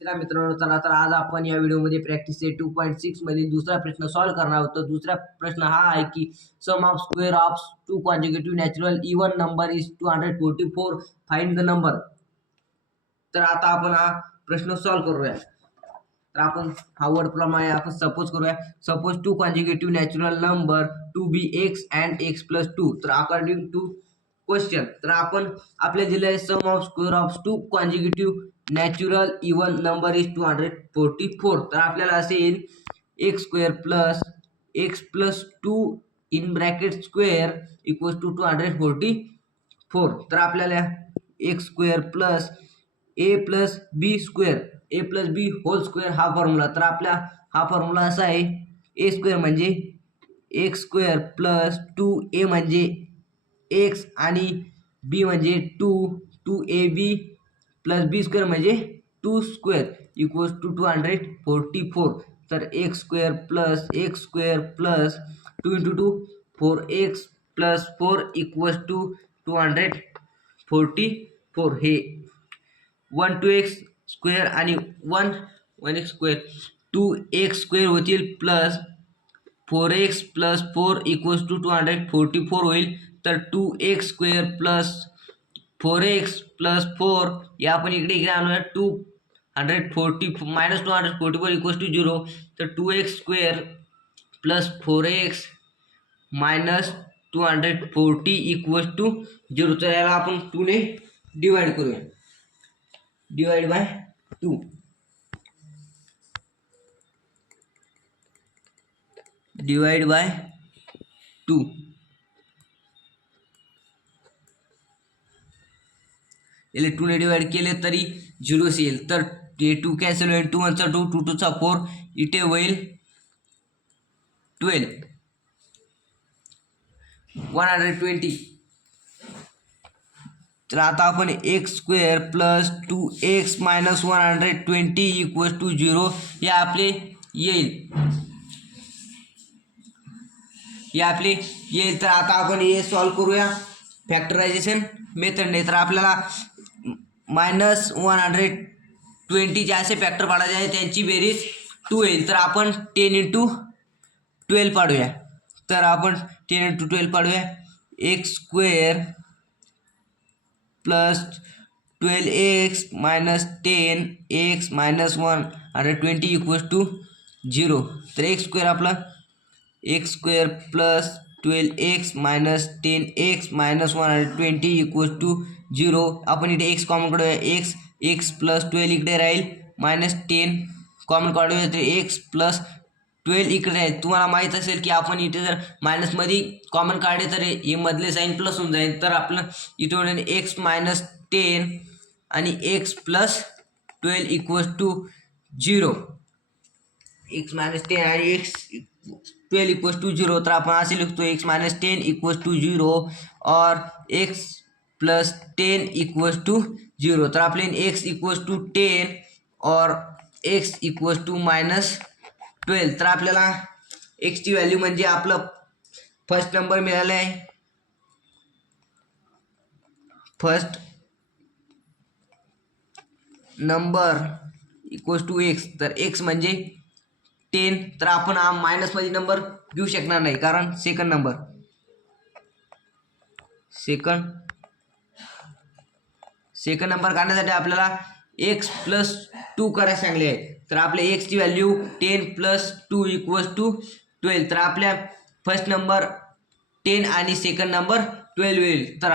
मित्रांनो, चला तर आज आपण या व्हिडिओमध्ये प्रॅक्टिस 2.6 मधील दुसरा प्रश्न सॉल्व्ह करणार आहोत. तर दुसरा प्रश्न हा आहे की sum of square of two consecutive natural even number is 244. Find the number. तर आता आपण हा प्रश्न सॉल्व्ह करूया. तर आपण हा वर्ड प्रमाणे आपण सपोज करूया. Suppose two consecutive natural number to be X and X plus 2. तर अकॉर्डिंग टू क्वेश्चन, तर आपण आपल्या दिले sum of square of two consecutive natural even number is 244. तर आपल्याला असे येईल X square plus X plus 2 in bracket square equals to 244. तर आपल्याला X square plus A plus B square A plus B whole square हा formula. तर आपला हा फॉर्म्युला असा आहे, ए स्क्वेअर म्हणजे एक्स स्क्वेअर प्लस 2a म्हणजे एक्स आणि बी म्हणजे 2ab प्लस बी स्क्वेअर म्हणजे 2 स्क्वेअर इक्वल्स टू 244. तर x square plus 2 into 2 4x plus 4 equals to 244. हे 1 2x स्क्वेअर आणि 1 स्क्वेअर 2x स्क्वेअर होतील plus 4x plus 4 equals to 244 होईल. तर 2x square plus 4x plus 4 या आपण इकडे आणूया 240 मायनस 244 इक्वल्स टू 0. तर 2x square plus 4x minus 240 equals to 0. तर याला आपण 2 ने डिवाइड करूया. Divide by 2. Divide by 2. याला 2 ने डिवाइड केले तरी 0 येईल. तर 2 कॅन्सल होईल. 2 1 2 2 2 4 इथे होईल 12 120. तर आता आपण x square plus 2x minus 120 equals to 0 हे आपले येईल. तर आता आपण हे सॉल्व्ह करूया फॅक्टरायझेशन मेथडने. तर आपल्याला मायनस 120 जे असे फॅक्टर पाडायचे आहे त्यांची बेरीज 2 येईल. तर आपण 10 इंटू 12 पाडूया. तर आपण 10 इंटू 12 पाडूया. X square plus 12x minus 10x minus 120 equals to 0. तर एक्स स्क्वेअर आपला x square plus 12x minus 10x minus 120 equals to 0. आपण इथे x कॉमन काढूया. एक्स प्लस 12 इकडे राहील मायनस 10 कॉमन काढूया. तर एक्स प्लस 12 इकडे राहील. तुम्हाला माहीत असेल की आपण इथे जर मायनसमध्ये कॉमन काढले तर हे मधले साईन प्लस होऊन जाईल. तर आपलं इथे होईल एक्स मायनस 10 आणि x plus 12 equals to 0. X minus 10 आणि एक्स 12 इक्वल्स टू 0. तर आपण असे लिखतो एक्स मायनस 10 इक्वल्स टू 0 और एक्स प्लस 10 इक्वल्स टू 0. तर आपले एक्स इक्वल्स टू 10 और एक्स इक्वल्स टू मायनस 12. तर आपल्याला एक्सची व्हॅल्यू म्हणजे आपलं फर्स्ट नंबर मिळाला आहे. First number equals to x. तर एक्स म्हणजे 10. तर आपण हा मायनसमध्ये नंबर घेऊ शकणार नाही कारण सेकंड नंबर काढण्यासाठी आपल्याला एक्स प्लस 2 करायला सांगले आहे. तर आपल्या एक्सची व्हॅल्यू 10 प्लस 2 इक्वल्स टू 12. तर आपल्या फर्स्ट नंबर 10 आणि सेकंड नंबर 12 होईल. तर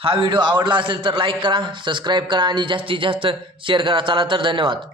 हा व्हिडिओ आवडला असेल तर लाईक करा, सबस्क्राईब करा आणि जास्तीत जास्त शेअर करा. चला तर धन्यवाद.